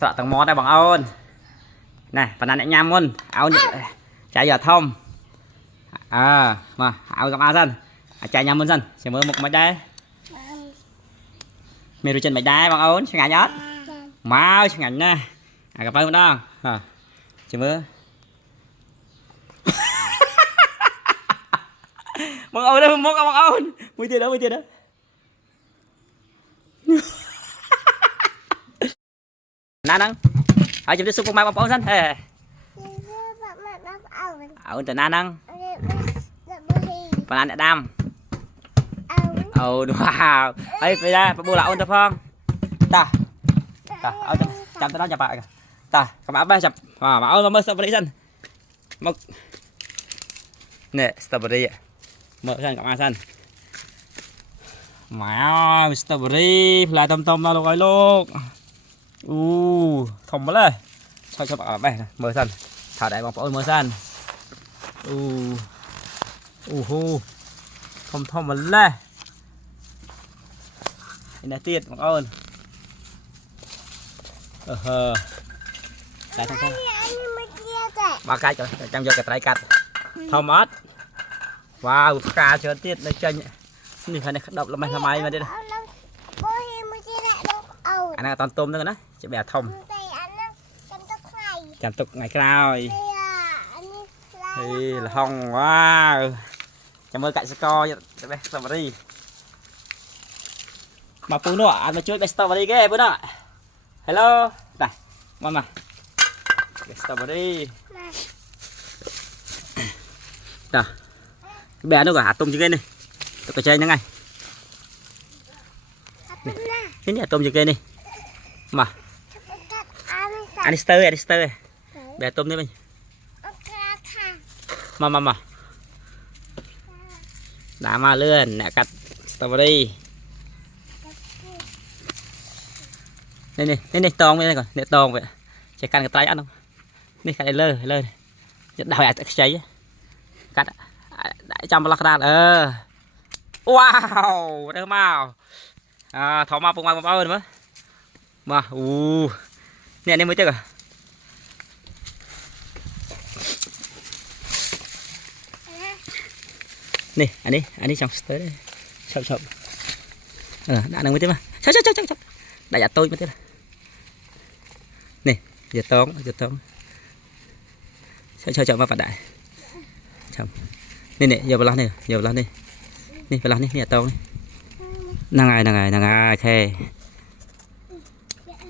sợ tầng món đây bằng ôn này phần này nham luôn áo chạy giờ thông mà áo gặp áo dân chạy nham luôn dân sẽ mơ một mấy đây mê chân mấy đá bằng ôn ngài nhót máu ngành nè gặp ơn đó chỉ mơ bằng ôn đâu mốt bằng ôn vui tiền đó nè nâng ở chụp đi xung quanh mai bóng dân thế ở từ na nâng phần ăn đam wow ấy bây giờ bố lão ôn tập phong ta ở chăm tới đó chập lại ta các bạn bay chập bảo nó mới strawberry dân một nè strawberry mở dân các bạn dân mẹ strawberry lại tôm nó rồi luôn thòng lên cho bạn bay mở dân thả đại bóng ôi mở dân thòng mà lên này tiệt bằng ơn đây không ba cái cho trong vô cái trái cắt thòng mất wow cá cho tiệt lấy chânนี่คันนี้độc là mày làm mày mà đi đây anh đang toàn tôm nữa đó chỉ bẻ thòng chạm tục ngày rồi thì là hồng wow chào mừng cạnh score strawberry mà phụ nữ ăn mà chơi strawberry ghê bữa đó hello này mama strawberry đó cái bé nó cả hạt tôm như cái này tôi có chơi như ngay cái này tôm như cái này mà Anister bé tôm đấy mình mà đã mà lươn nè cắt strawberry này tông đây còn nè tông vậy chỉ cần cái tay ăn không này cái lơ đào lại cái cháy cắt trong lắc ra wow đây màu thỏ màu bông màu bao nữa mà nè mới tiếc à nè anh đi trong tới đây sập đã đang mới tiếp mà sập đại giả tôi mới tiếp nè giờ tông cho mà phạt đại chồng nè giờ vào lăn này nè vào lăn nè tông này nàng ngày khe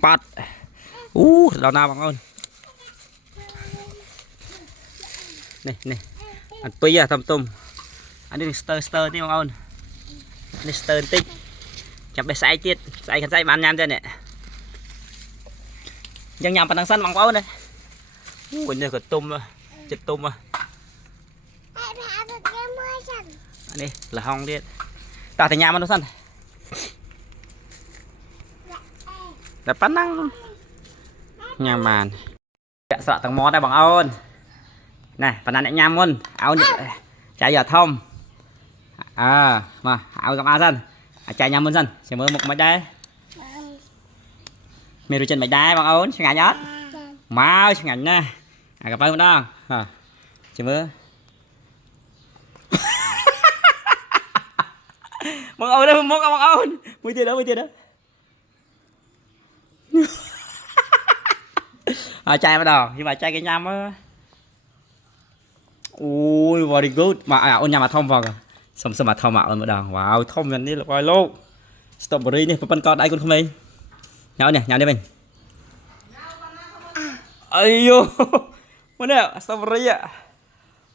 bắt đào nào bằng ơn nè ăn pí à thầm tôm anh đi stir đi bằng ơn đi stir tích chậm bé say chết say khăn say bán nhám trên nè dân nhằm bằng xanh bằng ơn đây quỳnh này có tôm chết tôm à đây là hong đi ta thành nhà mà nó xanh là bán năng nhà màn sợ tầng món đây bằng ôn này phần ăn lại nham luôn áo chạy giờ thông mà áo gặp áo dân chạy nham luôn dân sẽ mơ một mấy đây mê chân mấy đá bằng ôn ngài nhót máu ngành nè gặp ơn đó chỉ mơ bằng ôn đâu mốt bằng ôn vui tiền đó chai bắt đầu nhưng mà chai cái nhám á ui very good mà ôn nhà mà thông vào xong mà thông mạo ôn bắt đầu wow thông nhận đi là coi lô strawberry này phân con đây con không mình nhau đi mình ây vô muốn nè strawberry ạ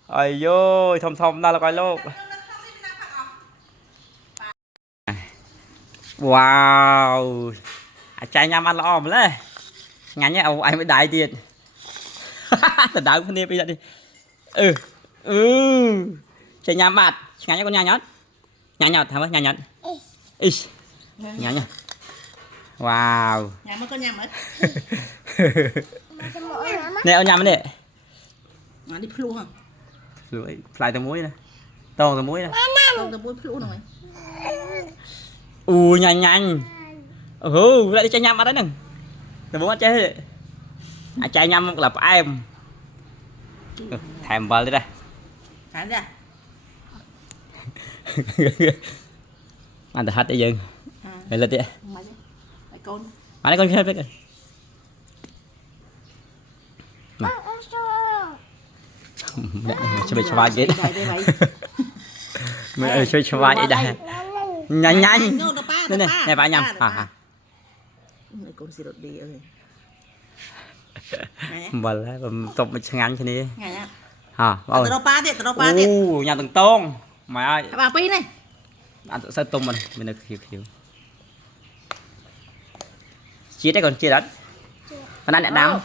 ây vô thông ra là coi lô wow chai nhám ăn là ồm lên ngắn nhé anh mới đại tiền thật đau con đi bây giờ đi chạy nhà mặt ngắn nhé con nhà nhót thằng ơi nhà nhót nhà nhá wow nhà mới có nhà mất nè ở nhà mới nè nó đi plu hả rồi lại tờ muối này to tờ muối này tờ muối plu rồi nhanh lại đi chạy nhà mặt đấy nè Tôi muốn chứ. À chai nhâm là em. Thèm bờ đi đây. Khán ra. Ăn hết đi dừng. Mày lên đi. Mày con. Mày con chơi biết. Cho mày cho vai vậy. Mày ơi cho vai vậy đây. Nhanh nhanh. Nè nè, nè bạn nhầm. Con xì đột đi ơi. Bờ lá tụt mày ngắn cho đi. Nghe nhá. Hả? Tao đâu pa tiệt. Nhà từng tôn. Mày ơi. Bà pi này. Ăn tự sơn tôm mình được hiểu. Chia đấy còn chia đất. Con ăn nhẹ đam.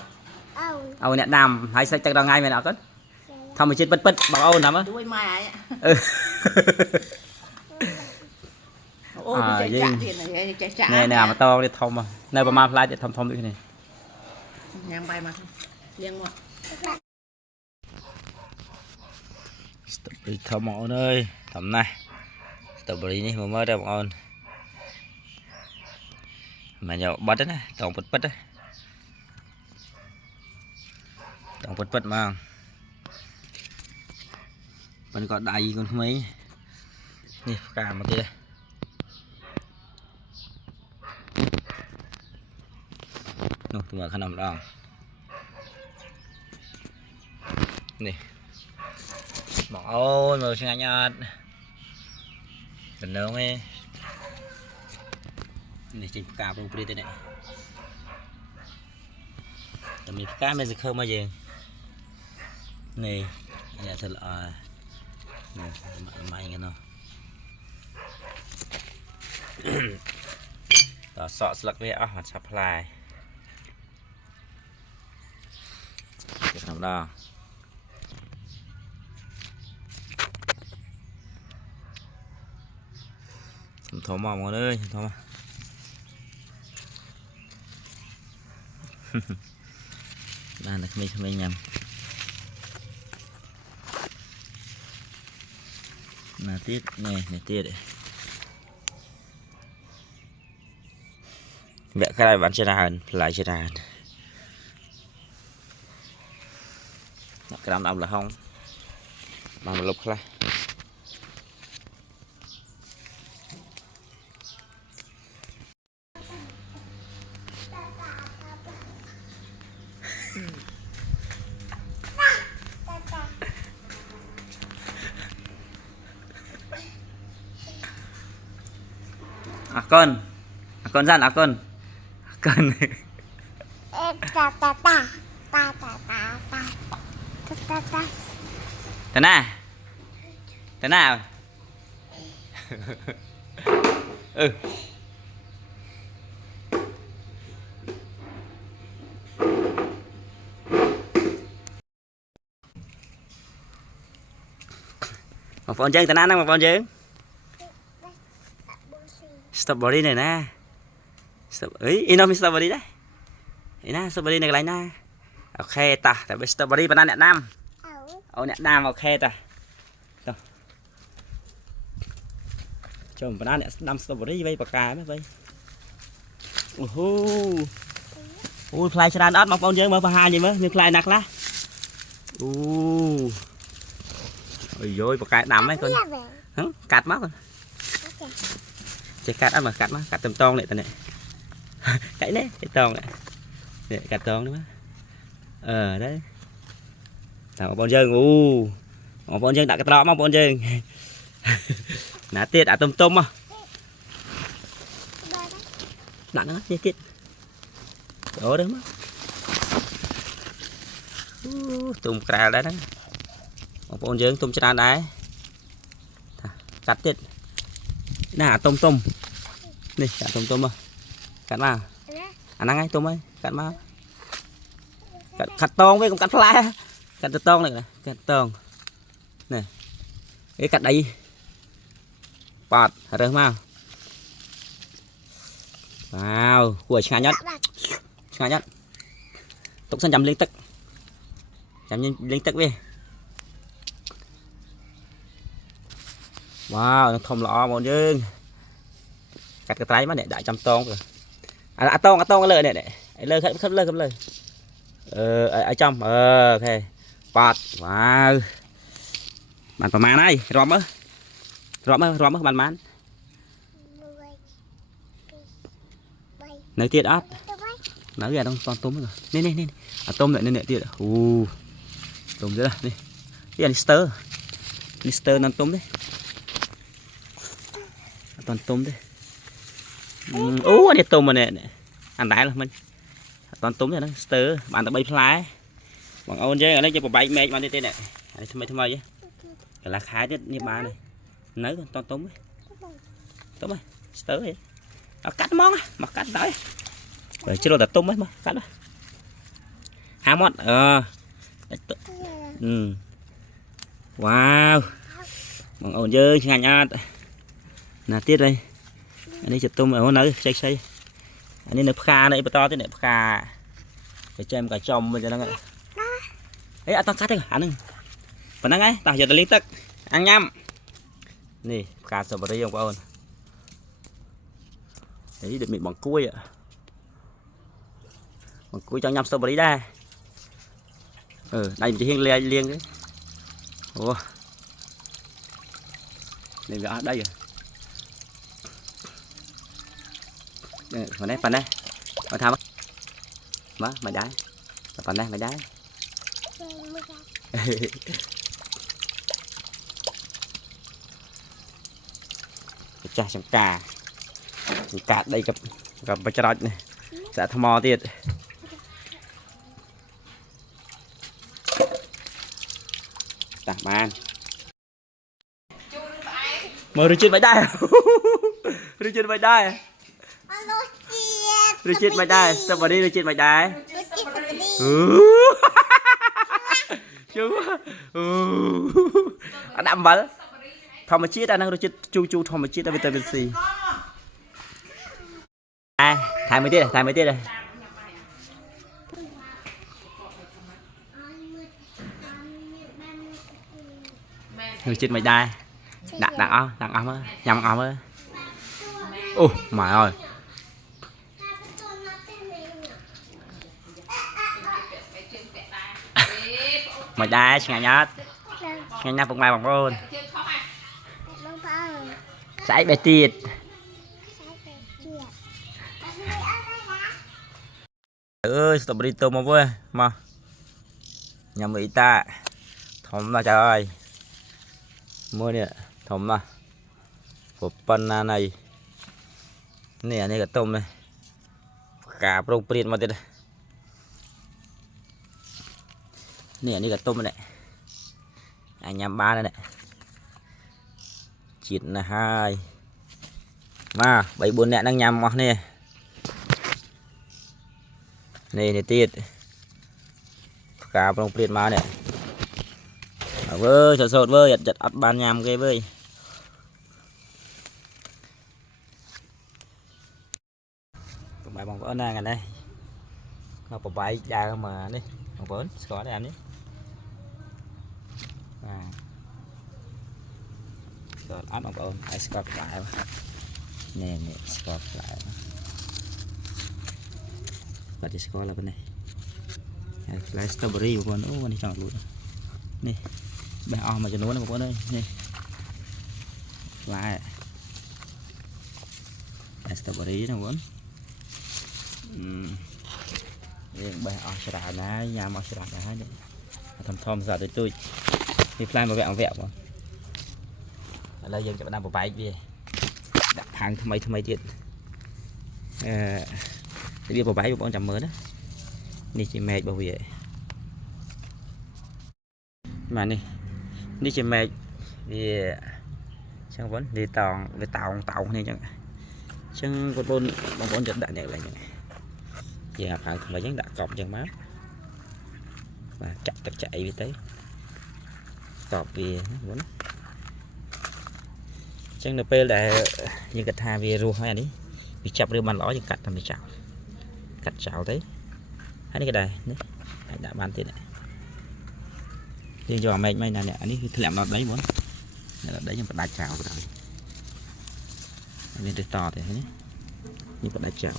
Nhẹ đam, hay sẽ chắc đâu ngay mày nào cất. Không mà chết bứt bảo ôn lắm á. Đuôi mày ạ. Nè nè mà to đi thông mà. Nơi bà ma fly để thông được này. Nhang bay mà. Liên một. Strawberry thơm mọi ơi, tầm này. Strawberry này mới đây bọn ôn. Mà nhậu bớt đấy này, toàn bứt đấy. Toàn bứt mà. Vẫn còn đầy còn không mấy. Nè, cả một tí đây. Nè, tôi mở khăn nằm đó. Nè. Bỏ ôi, mời xin anh nhật. Đừng đâu nghe. Nè, trên cả bông đi đây này. Tầm mình cá mới không bao giờ. Nè, dạ thật là nè, mày nghe nào. Đó sọ sặc với mặt sập lại. Cái nào đó. Thơm mỏng mọi ơi, thơm. Đây là mình nhầm. Là tiết này tiết đấy. Vẽ cái này bán trên đàn lại trên đàn. Cái đám đông là không. Mà một lúc lại. Con dặn con. Thế nào một con chân thế nào một con chân. Strawberry này nè. Ấy, inom strawberry đấy. Ini strawberry này cái này. Ok ta, tại vì strawberry banana nhẹ nam. Nhẹ nam ok ta. Chồng banana nhẹ nam strawberry vậy bạc cà mấy vậy. Ui fly cho đàn mọc con chơi mở hai gì mới, nhưng fly nặc lá. Ôi dồi bạc cà nằm ấy con. Cắt mắt rồi. Chơi cắt ăn mà cắt tầm ton này tao này. Cái đấy, cái ton này. Để cắt ton nữa. Đấy. Một con dân, một con dân đã cái trọ một con dân. Ná tiết đã tôm à. Nặng nó tiết. Đó đấy mà. Tôm cà đấy. Một con dân tôm chả đấy. Cắt tiết. Nè tôm. Nè, cắt tôm à. Cắt vào. Ăn ăn ấy tôm ơi, cắt vào. Cắt ton với con cắt fly. Cắt ton này nè, cắt ton. Nè. Cái cắt đây. Bọt, rồi mau. Wow, của chả nhất. Chả nhất. Tụng sân chấm liên tức. Chấm liên tức đi. Wow, nó thông lọ một chứ. Cắt cái tay mà để đại trăm ton rồi. À ton cái lợi này này. เลยkhắpเลยở trong ok bọt wow bạnประมาณnày rõm bạn mán nơi tiệt ớt nói ra trong tôm rồi nè tôm lại nè tiệt tôm nữa đây đi Lister non tôm đấy toàn tôm đấy anh đi tôm mà nè ăn đái là mình toàn tôm này nó Lister bạn ta bay fly bằng ôn chứ ở đây cho một bay mẹ bạn đi tên này anh thay chứ là khá chứ như ba này nới toàn tôm ấy tôm ơi Lister ấy cắt món mà cắt tới rồi chứ đâu là tôm ấy mà cắt đó hai món wow bằng ổn chơi ngành ăn là tiết đây anh ấy chụp tôm ở nơi xây anh ấy nếp kha này to thế nếp kha phải cho em cả chồng bây giờ đang ấy tao cắt thôi anh phần năng ấy tao giờ tao liên tức ăn nhâm nè kha sờ vào đây không ôn đấy được miệng bằng cua ạ bằng cua cho nhâm sờ vào đây đây đây chỉ hiên liêng đấy ủa đây là đây rồi phần đây mà tham má mày đái phần đây mày đái chà chẳng cà đây gặp bạch rạch này sẽ thò mò tiệt tạc bàn mở rửa mày đai rửa mày đai rửa mày đai stop vào đi rửa mày đai chú anh đậm vào thò mà chiết anh đang rửa chu thò mà chiết là vitamin C thay mấy tiết này rửa mày đai đặt ống á nhầm ống á ô mày ơi mày đai ngày nhát bụng mày bằng ôn sải bè tiệt ơi strawberry tôm mà vui mà nhầm ý ta thom là trời ơi mua nè thom mà hộp pan này nè này cả tôm này cả prong priên mà đây nè này cả tôm này anh nhắm ba đây này chít là hai mà 7-4 nè đang nhắm mà nè này tiệt cả prong priên mà nè vơi sột vơi chặt ắt ban nhám cái vơi bài bằng vỡ nang đây nó có bài ra mà đi bằng vỡ có đây anh đi rồi áp bằng vỡ ai scot lại nè scot lại và đi scot là bên này lại strawberry của con đi chọn luôn nè bé mà cho nó một con đây nè lại strawberry nó muốn bài sẽ đá ná nhà mà sẽ đá ná đấy thom giờ tới tôi đi fly mà vẹo mà ở đây dân cho bạn làm một bài gì đặt hàng thâm mấy tiền đi một bài bọn chậm mới đó đi chỉ mệt bảo vệ mà đi chỉ mệt thì chẳng vẫn đi tàu này chẳng chân con bốn chật đạn này giờ phải mà dán đặt cọp chân mát và chạy vì thế cọp vì muốn chân np là như cạch hà vì ruột hay đi bị chập đưa bàn lõ như cạch làm bị chảo cạch chảo thế thấy cái này đấy đã bàn thế này thì giờ mày này nè anh ấy làm đấy muốn đấy nhưng mà đại chảo rồi bên to thì thế như có đại chảo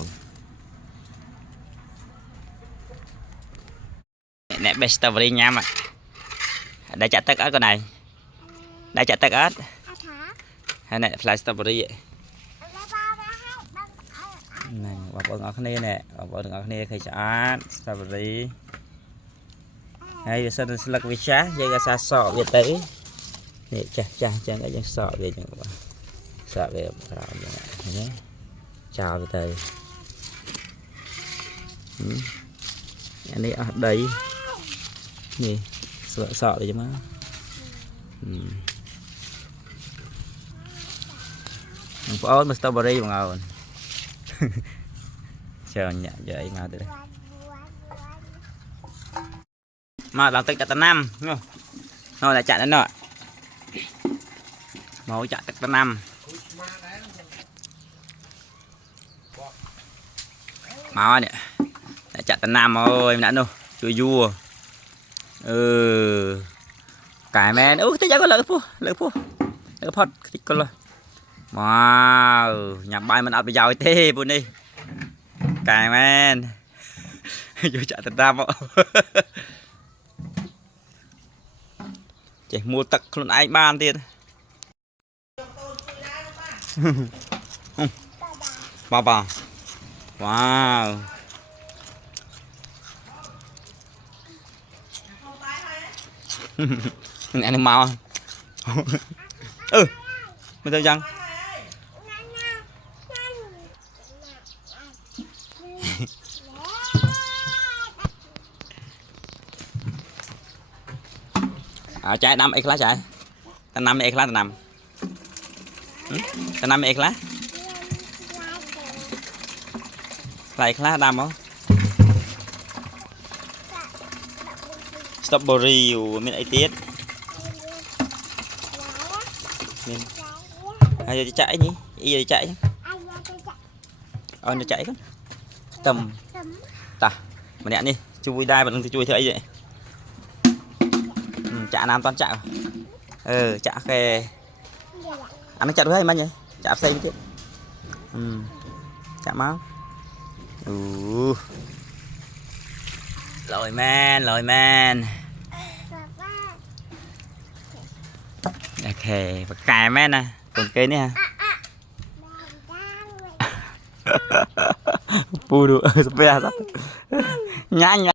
nè best strawberry nhám ạ. Đây chặt tất ớt con này. Đây chặt tất ớt. Hay nè fly strawberry vậy. Này, bà bố ngọt này nè, bà bố ngọt này khi chặt strawberry. Hay sân lắc với chá, dây ra xa sọ về tới. Nè chà cái dân sọ về những bạn. Sọ về vào nhé. Chào về tới. Anh ấy ở đây. Nè, sọ để cho má. Có ớt strawberry bằng ồn. Chờ nhận vậy mà được. Mà làm tích tận 5 rồi lại chạy đến rồi. Màu chạy tận 5. Máu nè. Lại chạy tận 5 ơi, em đã đâu. Chui vua. Cái men, thế có lợi phu. Lợi phật thích con rồi. Wow, nhà bay mình ập bây giờ thế buồn đi. Cái men. Vô chạy tận 5 ạ. Chỉ mua tật luôn anh ban tiền. Bà. Wow. Anh mau. Mình thấy chăng? Trái 5 x lá trái. Ta 5 x lá ta 5. Ta 5 x lá. Lại lá đam không? Strawberry mình ấy tiết. Mình ai giờ chạy nhỉ? Ý giờ chạy. Nó chạy con. Tầm ta. Mình nhẹ đi, chui đai mà đừng chui thế vậy. Chả nam toàn chả. Chả khe. Anh nó chặt hết mà nhỉ? Chả xem chứ. Chả máu. Lồi men. Ok, và cài men nè, còn cây nữa ha. Pu đủ, nhanh.